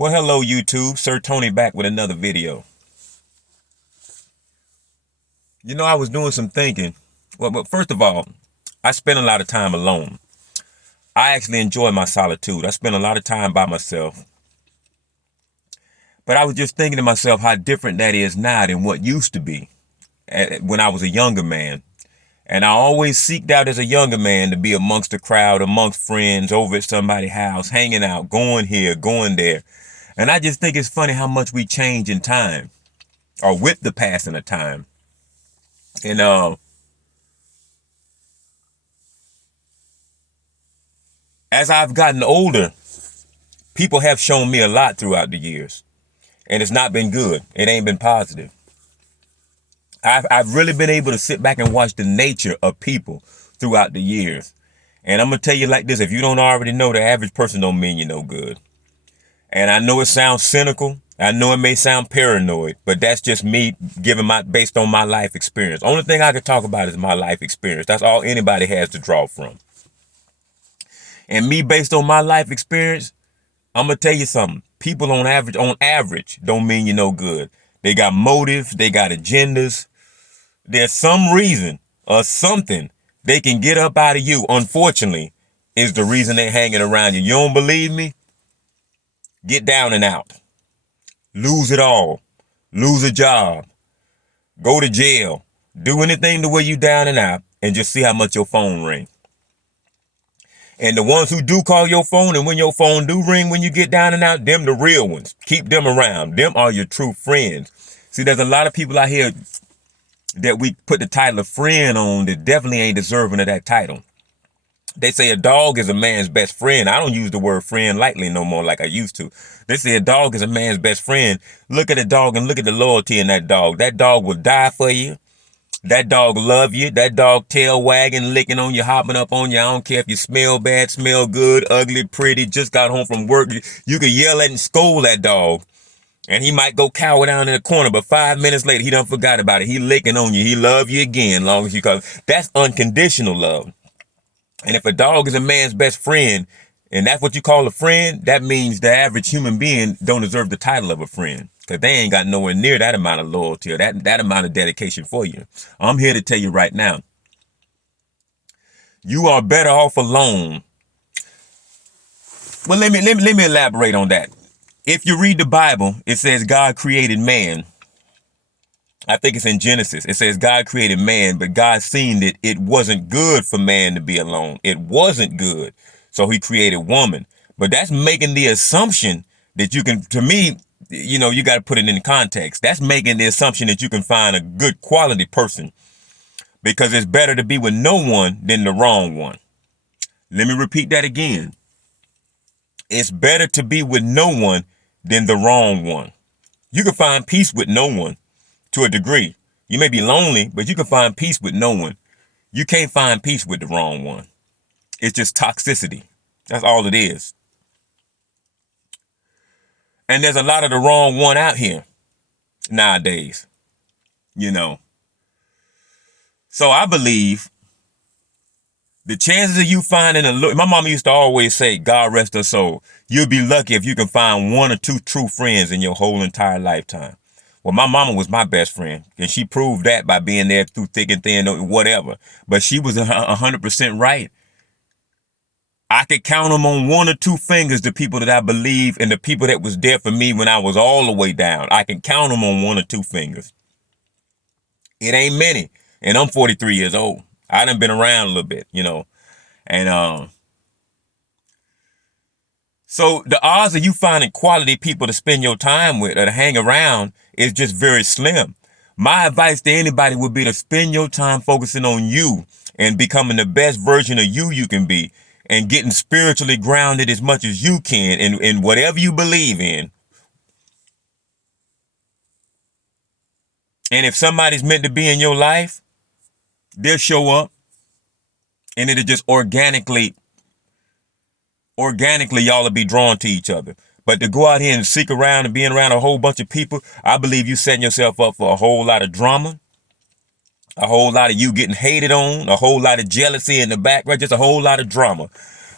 Well, hello YouTube, Sir Tony back with another video. I was doing some thinking. But first of all, I spend a lot of time alone. I actually enjoy my solitude. I spend a lot of time by myself. But I was just thinking to myself how different that is now than what used to be when I was a younger man. And I always seeked out as a younger man to be amongst the crowd, amongst friends, over at somebody's house, hanging out, going here, going there. And I just think it's funny how much we change in time, or with the passing of time. And as I've gotten older, people have shown me a lot throughout the years, and it's not been good. It ain't been positive. I've really been able to sit back and watch the nature of people throughout the years. And I'm going to tell you like this, if you don't already know, the average person don't mean you no good. And I know it sounds cynical. I know it may sound paranoid, but that's just me based on my life experience. Only thing I can talk about is my life experience. That's all anybody has to draw from. And me, based on my life experience, I'm going to tell you something. People on average don't mean you no good. They got motives. They got agendas. There's some reason or something they can get up out of you, unfortunately, is the reason they're hanging around you. You don't believe me? Get down and out. Lose it all. Lose a job. Go to jail. Do anything to where you down and out, and just see how much your phone ring. And the ones who do call your phone, and when your phone do ring when you get down and out, them the real ones. Keep them around. Them are your true friends. See, there's a lot of people out here that we put the title of friend on that definitely ain't deserving of that title. They say a dog is a man's best friend. I don't use the word friend lightly no more like I used to. They say a dog is a man's best friend. Look at a dog and look at the loyalty in that dog. That dog will die for you. That dog love you. That dog tail wagging, licking on you, hopping up on you. I don't care if you smell bad, smell good, ugly, pretty, just got home from work. You can yell at and scold that dog. And he might go cower down in the corner, but 5 minutes later, he done forgot about it. He licking on you. He love you again, long as you call. That's unconditional love. And if a dog is a man's best friend, and that's what you call a friend, that means the average human being don't deserve the title of a friend. Because they ain't got nowhere near that amount of loyalty or that amount of dedication for you. I'm here to tell you right now. You are better off alone. Well, let me elaborate on that. If you read the Bible, it says God created man. I think it's in Genesis. It says God created man, but God seen that it wasn't good for man to be alone. It wasn't good. So he created woman. But that's making the assumption that you can, to me, you got to put it in context. That's making the assumption that you can find a good quality person, because it's better to be with no one than the wrong one. Let me repeat that again. It's better to be with no one than the wrong one. You can find peace with no one to a degree. You may be lonely, but you can find peace with no one. You can't find peace with the wrong one. It's just toxicity. That's all it is. And there's a lot of the wrong one out here nowadays, So I believe the chances of you finding my mama used to always say, God rest her soul, you'll be lucky if you can find one or two true friends in your whole entire lifetime. Well, my mama was my best friend, and she proved that by being there through thick and thin, or whatever. But she was 100% right. I could count them on one or two fingers, the people that I believe, and the people that was there for me when I was all the way down. I can count them on one or two fingers. It ain't many. And I'm 43 years old. I done been around a little bit, And so the odds of you finding quality people to spend your time with or to hang around is just very slim. My advice to anybody would be to spend your time focusing on you and becoming the best version of you can be, and getting spiritually grounded as much as you can in whatever you believe in. And if somebody's meant to be in your life, they'll show up, and it'll just organically y'all will be drawn to each other. But to go out here and seek around and being around a whole bunch of people, I believe you setting yourself up for a whole lot of drama, a whole lot of you getting hated on, a whole lot of jealousy in the background, just a whole lot of drama.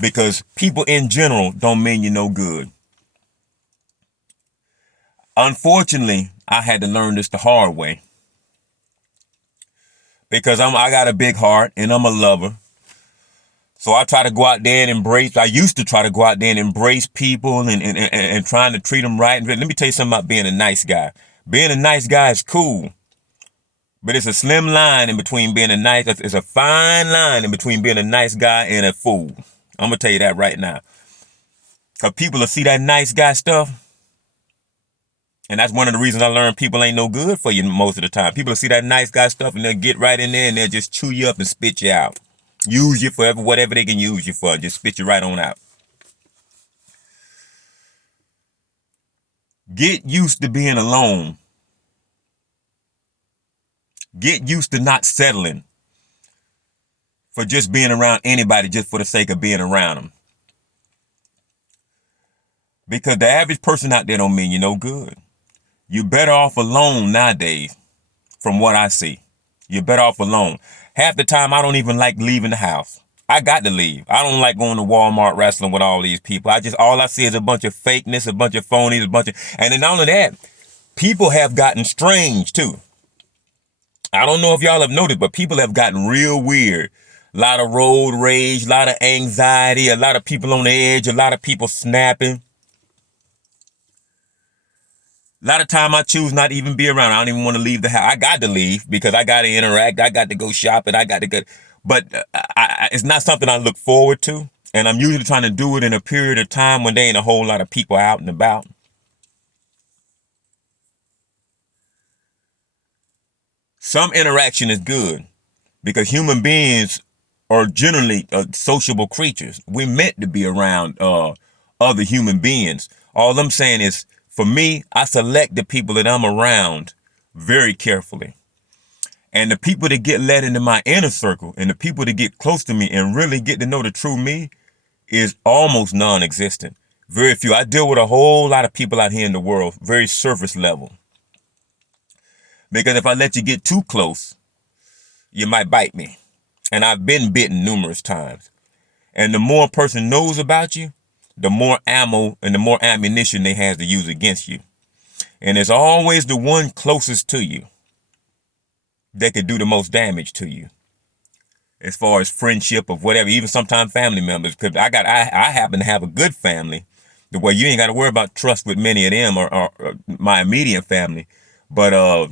Because people in general don't mean you no good. Unfortunately, I had to learn this the hard way because I got a big heart and I'm a lover. So I try to go out there and embrace. I used to try to go out there and embrace people and trying to treat them right. And let me tell you something about being a nice guy. Being a nice guy is cool, but it's a slim line in between being a nice. It's a fine line in between being a nice guy and a fool. I'm gonna tell you that right now, cause people will see that nice guy stuff. And that's one of the reasons I learned people ain't no good for you most of the time. People will see that nice guy stuff and they'll get right in there and they'll just chew you up and spit you out. Use you for whatever they can use you for. Just spit you right on out. Get used to being alone. Get used to not settling for just being around anybody just for the sake of being around them. Because the average person out there don't mean you no good. You're better off alone nowadays, from what I see. You're better off alone. Half the time, I don't even like leaving the house. I got to leave. I don't like going to Walmart wrestling with all these people. All I see is a bunch of fakeness, a bunch of phonies, and then not only that, people have gotten strange too. I don't know if y'all have noticed, but people have gotten real weird. A lot of road rage, a lot of anxiety, a lot of people on the edge, a lot of people snapping. A lot of time I choose not to even be around. I don't even want to leave the house. I got to leave because I got to interact. I got to go shopping. I got to get, but it's not something I look forward to. And I'm usually trying to do it in a period of time when there ain't a whole lot of people out and about. Some interaction is good because human beings are generally sociable creatures. We're meant to be around other human beings. All I'm saying is, for me, I select the people that I'm around very carefully. And the people that get let into my inner circle and the people that get close to me and really get to know the true me is almost non-existent. Very few. I deal with a whole lot of people out here in the world, very surface level. Because if I let you get too close, you might bite me. And I've been bitten numerous times. And the more a person knows about you, the more ammo and the more ammunition they have to use against you. And it's always the one closest to you that could do the most damage to you. As far as friendship or whatever, even sometimes family members. Because I happen to have a good family, the way you ain't got to worry about trust with many of them or my immediate family. But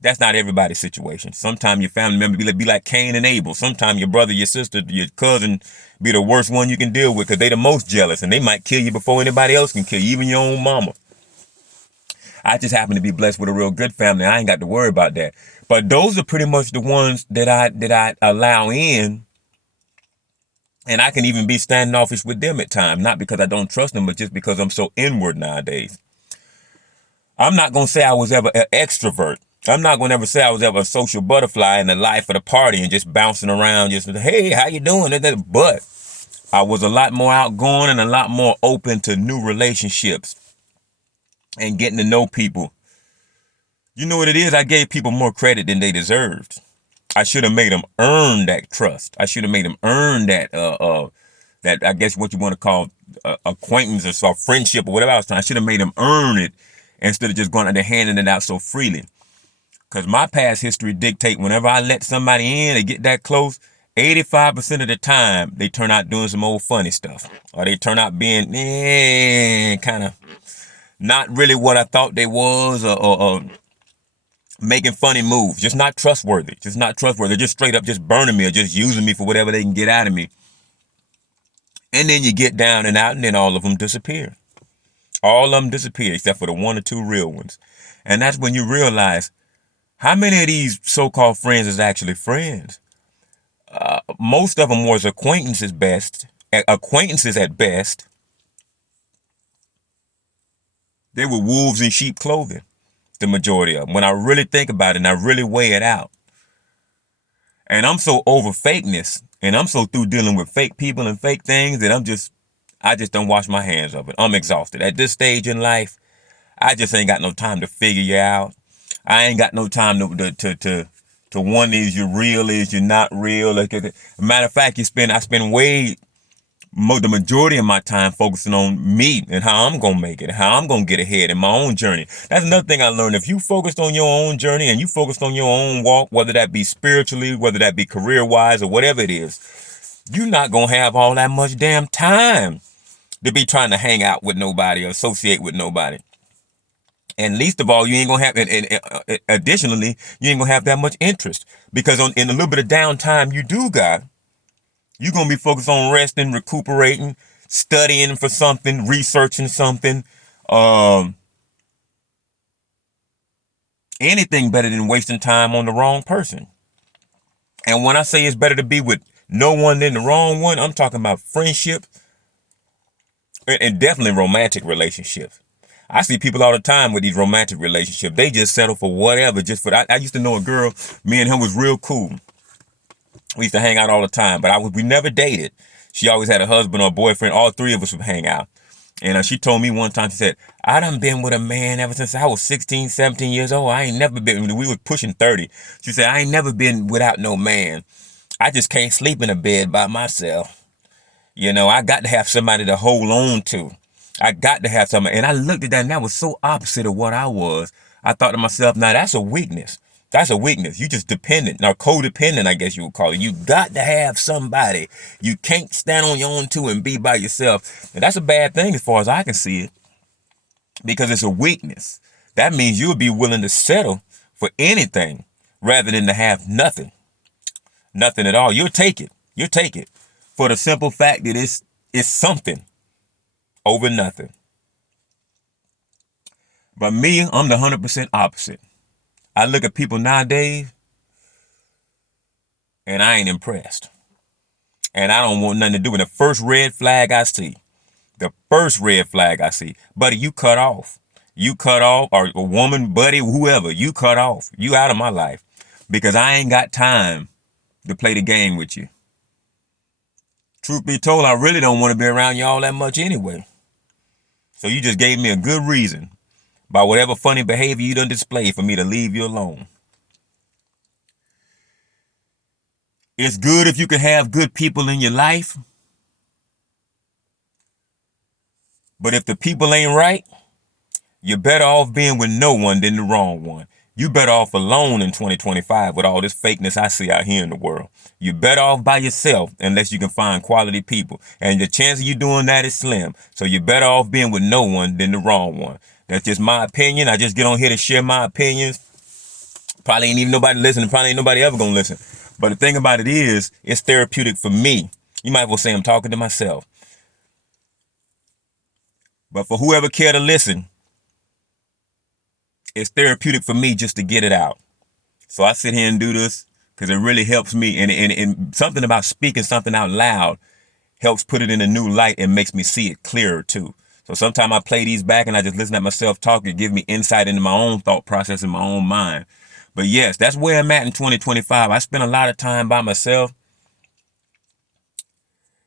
that's not everybody's situation. Sometimes your family member be like Cain and Abel. Sometimes your brother, your sister, your cousin be the worst one you can deal with because they the most jealous and they might kill you before anybody else can kill you, even your own mama. I just happen to be blessed with a real good family. I ain't got to worry about that. But those are pretty much the ones that I allow in. And I can even be standoffish with them at times, not because I don't trust them, but just because I'm so inward nowadays. I'm not going to say I was ever an extrovert. I'm not going to ever say I was ever a social butterfly in the life of the party and just bouncing around, just, hey, how you doing? But I was a lot more outgoing and a lot more open to new relationships and getting to know people. You know what it is? I gave people more credit than they deserved. I should have made them earn that trust. I should have made them earn that, that I guess what you want to call acquaintance or friendship or whatever I was trying. I should have made them earn it instead of just going out there handing it out so freely. Because my past history dictate whenever I let somebody in and get that close, 85% of the time, they turn out doing some old funny stuff. Or they turn out being kind of not really what I thought they was or making funny moves. Just not trustworthy. Just straight up just burning me or just using me for whatever they can get out of me. And then you get down and out and then all of them disappear. All of them disappear except for the one or two real ones. And that's when you realize how many of these so-called friends is actually friends? Most of them was acquaintances at best. They were wolves in sheep clothing, the majority of them. When I really think about it and I really weigh it out. And I'm so over fakeness and I'm so through dealing with fake people and fake things that I just don't wash my hands of it. I'm exhausted. At this stage in life, I just ain't got no time to figure you out. I ain't got no time to wonder is you real, is you not real. Matter of fact, I spend way the majority of my time focusing on me and how I'm going to make it, how I'm going to get ahead in my own journey. That's another thing I learned. If you focused on your own journey and you focused on your own walk, whether that be spiritually, whether that be career-wise or whatever it is, you're not going to have all that much damn time to be trying to hang out with nobody or associate with nobody. And least of all, you ain't gonna have, and additionally, you ain't gonna have that much interest because in a little bit of downtime you do got, you're gonna be focused on resting, recuperating, studying for something, researching something, anything better than wasting time on the wrong person. And when I say it's better to be with no one than the wrong one, I'm talking about friendship and definitely romantic relationships. I see people all the time with these romantic relationships. They just settle for whatever. Just for I used to know a girl. Me and her was real cool. We used to hang out all the time, but we never dated. She always had a husband or a boyfriend. All three of us would hang out. And she told me one time, she said, I done been with a man ever since I was 16, 17 years old. I ain't never been, we was pushing 30. She said, I ain't never been without no man. I just can't sleep in a bed by myself. You know, I got to have somebody to hold on to. I got to have somebody. And I looked at that and that was so opposite of what I was. I thought to myself, now that's a weakness. That's a weakness. You just dependent, or codependent, I guess you would call it. You got to have somebody. You can't stand on your own two and be by yourself. And that's a bad thing as far as I can see it, because it's a weakness. That means you'll be willing to settle for anything rather than to have nothing. Nothing at all. You'll take it. You'll take it for the simple fact that it's something over nothing. But me, I'm the 100% opposite. I look at people nowadays and I ain't impressed. And I don't want nothing to do with the first red flag I see. The first red flag I see. Buddy, you cut off. You cut off, or a woman, buddy, whoever, you cut off. You out of my life. Because I ain't got time to play the game with you. Truth be told, I really don't want to be around you all that much anyway. So you just gave me a good reason, by whatever funny behavior you done displayed, for me to leave you alone. It's good if you can have good people in your life. But if the people ain't right, you're better off being with no one than the wrong one. You better off alone in 2025 with all this fakeness I see out here in the world. You're better off by yourself unless you can find quality people. And the chance of you doing that is slim. So you're better off being with no one than the wrong one. That's just my opinion. I just get on here to share my opinions. Probably ain't even nobody listening. Probably ain't nobody ever gonna listen. But the thing about it is, it's therapeutic for me. You might as well say I'm talking to myself. But for whoever care to listen, it's therapeutic for me just to get it out. So I sit here and do this because it really helps me. And something about speaking something out loud helps put it in a new light and makes me see it clearer too. So sometimes I play these back and I just listen to myself talk. It gives me insight into my own thought process in my own mind. But yes, that's where I'm at in 2025. I spend a lot of time by myself.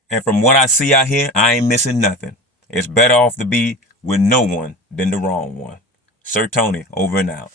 And from what I see out here, I ain't missing nothing. It's better off to be with no one than the wrong one. Sir Tony, over and out.